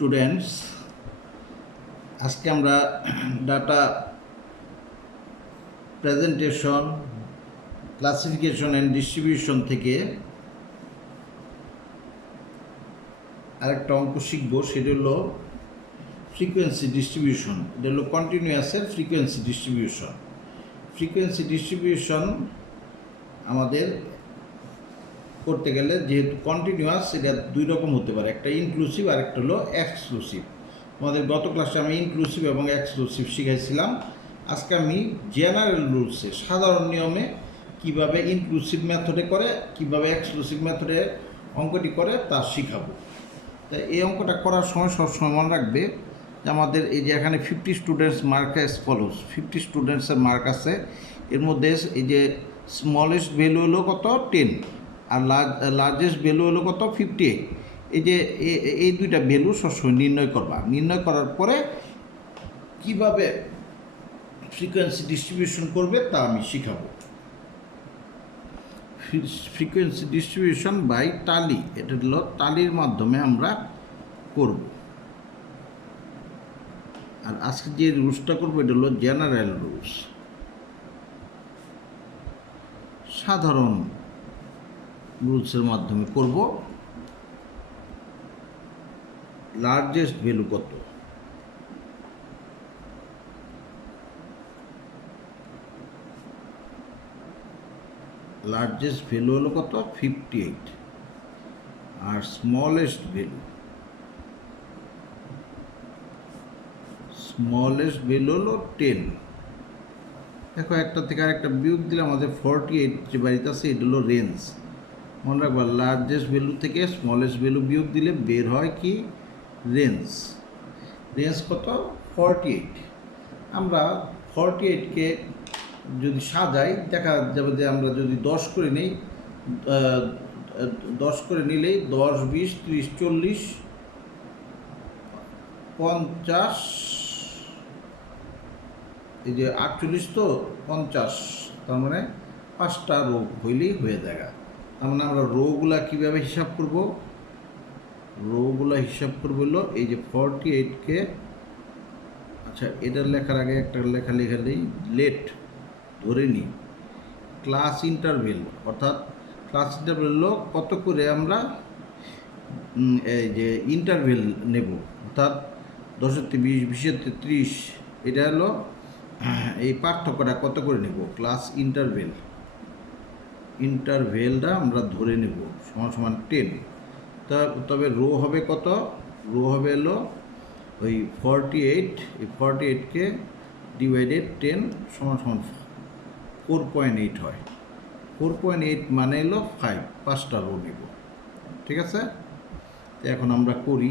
Students, আজকে আমরা data presentation, classification and distribution থেকে আরেকটা অঙ্ক শিখব। সেটা হলো ফ্রিকোয়েন্সি ডিস্ট্রিবিউশন। এটা হলো কন্টিনিউয়াসের ফ্রিকোয়েন্সি ডিস্ট্রিবিউশন। ফ্রিকোয়েন্সি ডিস্ট্রিবিউশন আমাদের করতে গেলে, যেহেতু কন্টিনিউয়াস, এটা দুই রকম হতে পারে, একটা ইনক্লুসিভ আর একটা হলো এক্সক্লুসিভ। আমাদের গত ক্লাসে আমি ইনক্লুসিভ এবং এক্সক্লুসিভ শিখাইছিলাম। আজকে আমি জেনারেল রুলসে, সাধারণ নিয়মে কিভাবে ইনক্লুসিভ মেথডে করে, কিভাবে এক্সক্লুসিভ মেথডে অঙ্কটি করে তা শিখাবো। তাই এই অঙ্কটা করার সময় সবসময় মনে রাখবে যে আমাদের এই যে এখানে 50 স্টুডেন্টস মার্ক অ্যাজ ফলোস, 50 স্টুডেন্টসের মার্ক আছে। এর মধ্যে এই যে স্মলেস্ট ভ্যালু হলো কত 10, আর লার্জেস্ট ভ্যালু হলো কত 58। এই যে এই দুইটা ভ্যালু সবসময় নির্ণয় করবা। নির্ণয় করার পরে কিভাবে ফ্রিকোয়েন্সি ডিস্ট্রিবিউশন করবে তা আমি শিখাবো। ফ্রিকোয়েন্সি ডিস্ট্রিবিউশন বাই টালি, এটা হলো টালির মাধ্যমে আমরা করব। আর আজকে যে রুলসটা করবো এটা হলো জেনারেল রুলস, সাধারণ রুলসের মাধ্যমে করব। লার্জেস্ট ভ্যালু কত, লার্জেস্ট ভ্যালু হলো কত 58, আর স্মলেস্ট ভ্যালু হলো 10। দেখো, একটা থেকে আরেকটা বিয়োগ দিলে আমাদের 48 যে বাড়িতে আছে এটা হলো রেঞ্জ। মনে রাখবা, লার্জেস্ট ভ্যালু থেকে স্মলেস্ট ভ্যালু বিয়োগ দিলে বের হয় কি রেঞ্জ। রেঞ্জ কত 48। আমরা 48কে যদি সাজাই দেখা যাবে যে আমরা যদি 10 করে নিই, 10 করে নিলেই 10, 20, 30, 40, 50, এই যে 48 তো 50, তার মানে 5টা রো হইলেই হয়ে যায়। তার মানে আমরা রোগুলা কীভাবে হিসাব করব? রোগুলা হিসাব করবো হলো এই যে 48কে, আচ্ছা এটা লেখার আগে একটা লেখা লেখালেই লেট ধরে নিই। ক্লাস ইন্টারভেল, অর্থাৎ ক্লাস ইন্টারভেল হলো কত করে আমরা এই যে ইন্টারভেল নেব, অর্থাৎ 10 থেকে 20, 20 থেকে 30, এটা হলো এই পার্থক্যটা কত করে নেব। ক্লাস ইন্টারভেলটা আমরা ধরে নেব সমান সমান 10। তবে রো হবে কত? রো হবে হলো ওই 48, এই 48কে ডিভাইডেড 10 সমান সমান 4.8 হয়। 4.8 মানে হলো 5টা রো নেব। ঠিক আছে, এখন আমরা করি।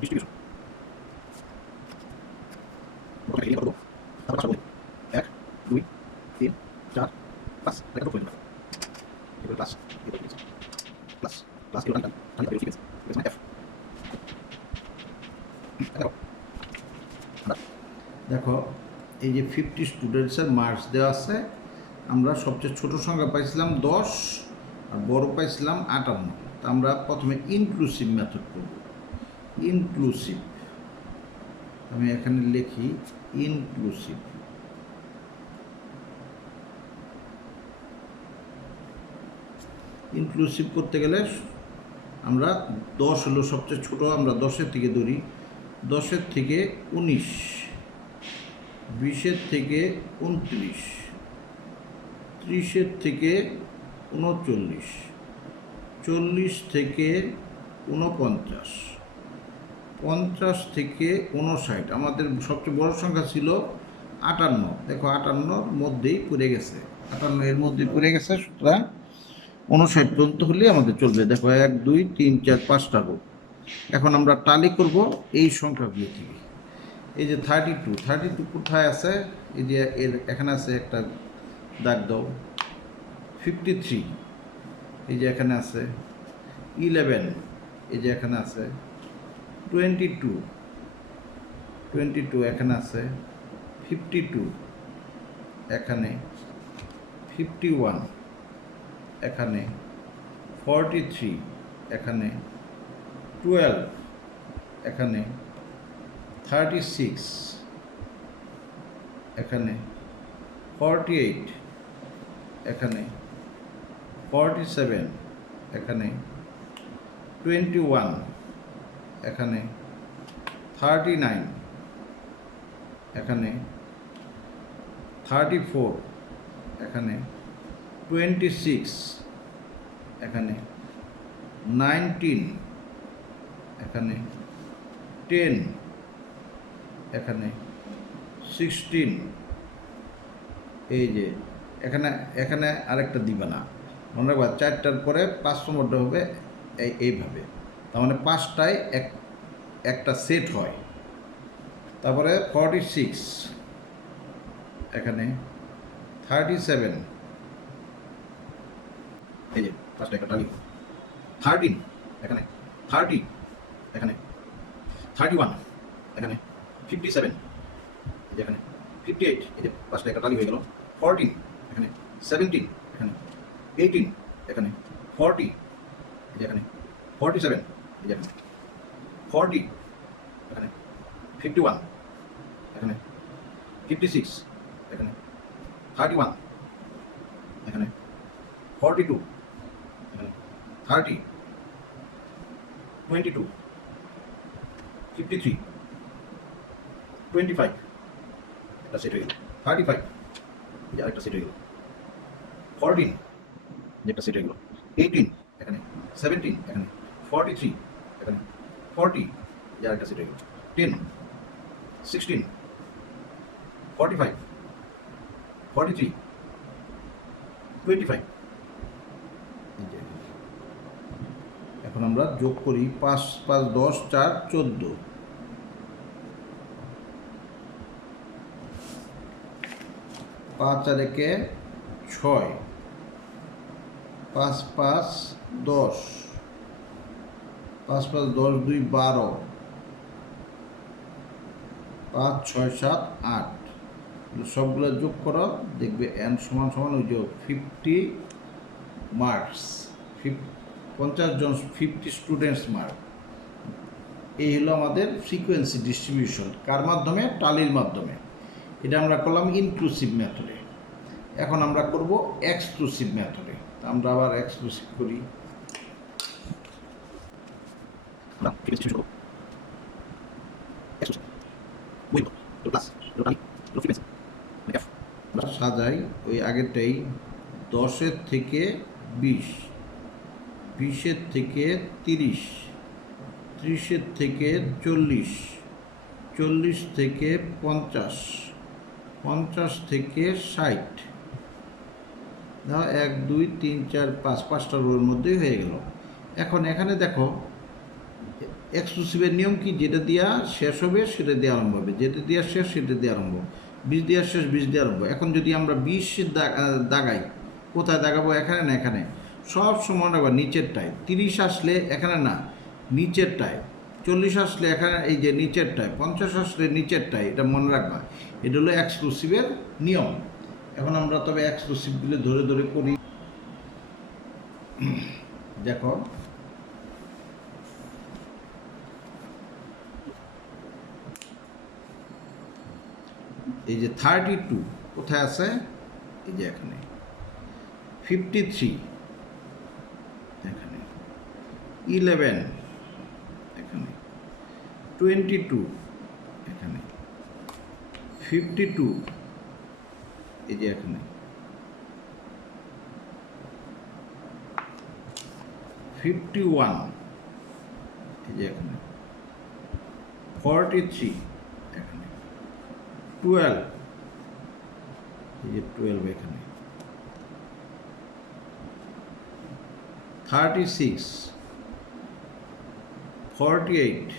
ডিস্ট্রিবিউশন 1, 2, 3, 4, 5 দেখো, এই যে 50 স্টুডেন্টসের মার্কস দেওয়া আছে। আমরা সবচেয়ে ছোট সংখ্যা পাইছিলাম 10 আর বড় পাইছিলাম 58। তা আমরা প্রথমে ইনক্লুসিভ মেথড করব। ইনক্লুসিভ, আমি এখানে লিখি ইনক্লুসিভ। ইনক্লুসিভ করতে গেলে আমরা 10 হলো সবচেয়ে ছোট, আমরা 10-এর থেকে ধরি। 10-এর থেকে 19, 20-এর থেকে 29, 30-এর থেকে 39, 40 থেকে 49, 50 থেকে 59। আমাদের সবচেয়ে বড় সংখ্যা ছিল 58। দেখো 58-র মধ্যেই পড়ে গেছে, 58 এর মধ্যেই পড়ে গেছে। সুতরাং 59 পর্যন্ত হলেই আমাদের চলবে। দেখো 1, 2, 3, 4, 5টা রো। এখন আমরা টালি করব এই সংখ্যাগুলো থেকে। এই যে 32 কোথায় আছে? এই যে এখানে আছে, একটা দাগ দাও। 53 এই যে এখানে আছে। 11 এই যে এখানে আছে। 22 এখানে আছে। 52 এখানে। 51 এখানে। 43 এখানে 12 এখানে 36 এখানে 48 এখানে 47 এখানে 21 এখানে 39 এখানে 34 এখানে 26 এখানে 19 এখানে 10 এখানে 16 এই যে এখানে আরেকটা দিবে না মনে রাখবা 4টার পরে 5 নম্বরটা হবে এইভাবে তার মানে 5টায় একটা সেট হয় তারপরে 46 এখানে 37 এই যে 5টা একটা টালি 13 এখানে 30 এখানে 31 এখানে 57 এই যে এখানে 58 এই যে 5টা একটা টালি হয়ে গেল 14 এখানে 17 এখানে 18 এখানে 40 এই যে এখানে 47 এই যে এখানে 40 এখানে 51 এখানে 56 এখানে 31 এখানে 42 এখানে 30 22 53 25 একটা সেট হয়ে গেল 35 এই আরেকটা সেট হয়ে গেল 14 একটা সেট হয়ে গেল 18 এখানে 17 এখানে 43 এখানে 40 এই আরেকটা সেট হয়ে গেল 10 16 45 43 25 এখন আমরা যোগ করি 5 5 10 4 14 5 আর 1 6 5 5 10 5 5 10 2 12 5 6 7 8 সবগুলো যোগ করো দেখবে n সমান সমান ওই যে 50 মার্কস 50 জন 50 স্টুডেন্টস মার্ক এই হলো আমাদের ফ্রিকোয়েন্সি ডিস্ট্রিবিউশন কার মাধ্যমে টালির মাধ্যমে এটা আমরা করলাম ইনক্লুসিভ মেথডে এখন আমরা করব এক্সক্লুসিভ মেথডে আমরা আবার এক্সক্লুসিভ করি সাজাই ওই আগেরটাই 10-এর থেকে 20 20-এর থেকে 30 30-এর থেকে 40 40 থেকে 50 50 থেকে 60 না 1 2 3 4 5 5টা রোর মধ্যেই হয়ে গেল এখন এখানে দেখো এক্সক্লুসিভের নিয়ম কি যেটা দিয়া শেষ হবে সেটা দিয়ে আরম্ভ হবে যেটা দিয়া শেষ সেটা দিয়ে আরম্ভ 20 দিয়ে শেষ 20 দিয়ে আরম্ভ এখন যদি আমরা 20 দাগাই কোথায় দাগাবো এখানে না এখানে সব সময় রাখবো নিচেরটায় 30 আসলে এখানে না নিচেরটায় 40 আসলে এখানে এই যে নিচেরটায় 50 আসলে নিচেরটায় এটা মনে রাখবা এটা হলো এক্সক্লুসিভের নিয়ম এখন আমরা তবে এক্সক্লুসিভগুলো ধরে ধরে করি দেখো এই যে 32 কোথায় আছে এই যে এখানে 53 এখানে 11 এখানে 22 এখানে 52 এই যে এখানে 51 এই যে এখানে 43 এখানে 12 এই যে 12 এখানে 36 48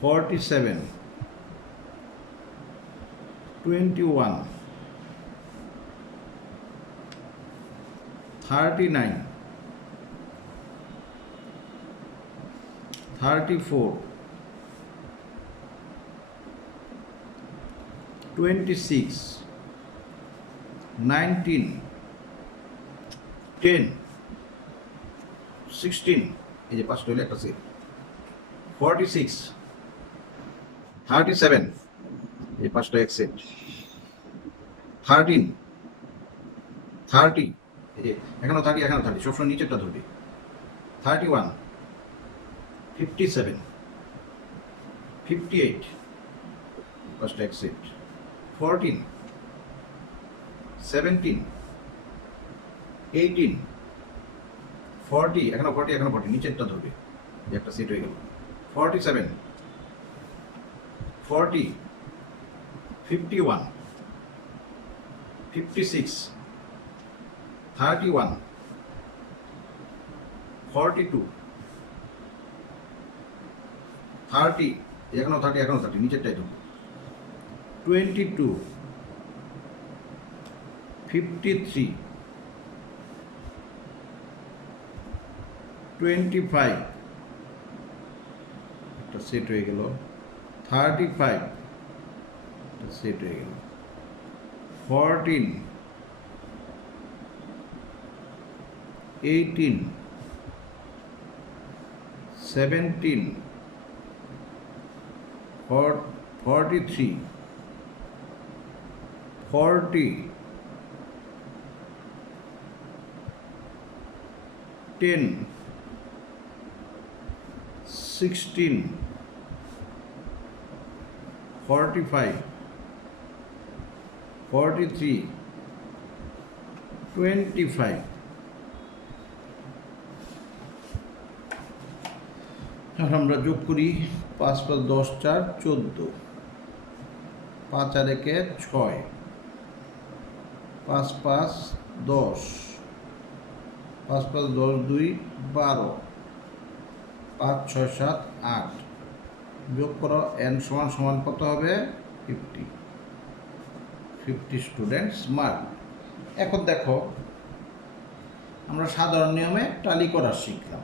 47 21 39 34 26 19 10, 16, এই যে 5টা হইলে একটা সেট, 46, 37, এই 5টা এক সেট, 13, 30, এই যে এখানেও 30, সবসময় নিচেরটা ধরবে, 31, 57, 58, 5টা এক সেট, 14, 17, 18, 40, এখনো 40, নিচেরটা ধরবে, যে একটা সেট হয়ে গেল, 47, 40, 51, 56, 31, 42, 30, এখনো 30, নিচেরটাই ধরবে, 22, 53, 25, একটা সেট হয়ে গেল, 35, একটা সেট হয়ে গেল, 14, 18, 17, 43, 40, 10, 16, 45, 43, 25. আর আমরা যোগ করি, 5 + 10 = 14, 5 আর 1 6, 5 × 5 = 10, 5 + 10 = 2 12, 5 6 7 8, যোগ করো, n সমান কত হবে? 50 স্টুডেন্টস মার্ক। এখন দেখো, আমরা সাধারণ নিয়মে টালি করা শিখলাম।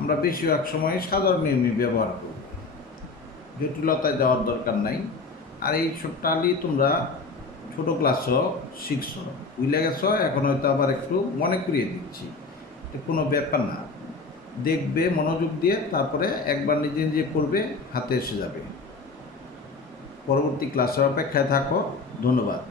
আমরা বেশিরভাগ সময় সাধারণ নিয়মই ব্যবহার করব, জটিলতায় যাওয়ার দরকার নাই। আর এই সব টালি তোমরা ছোট ক্লাসও শিখছো, ভুলে গেছো, এখন হয়তো আবার একটু মনে করিয়ে দিচ্ছি, কোনো ব্যাপার না। দেখবে মনোযোগ দিয়ে, তারপরে একবার নিজে নিজে করবে, হাতে এসে যাবে। পরবর্তী ক্লাসের অপেক্ষায় থাকো। ধন্যবাদ।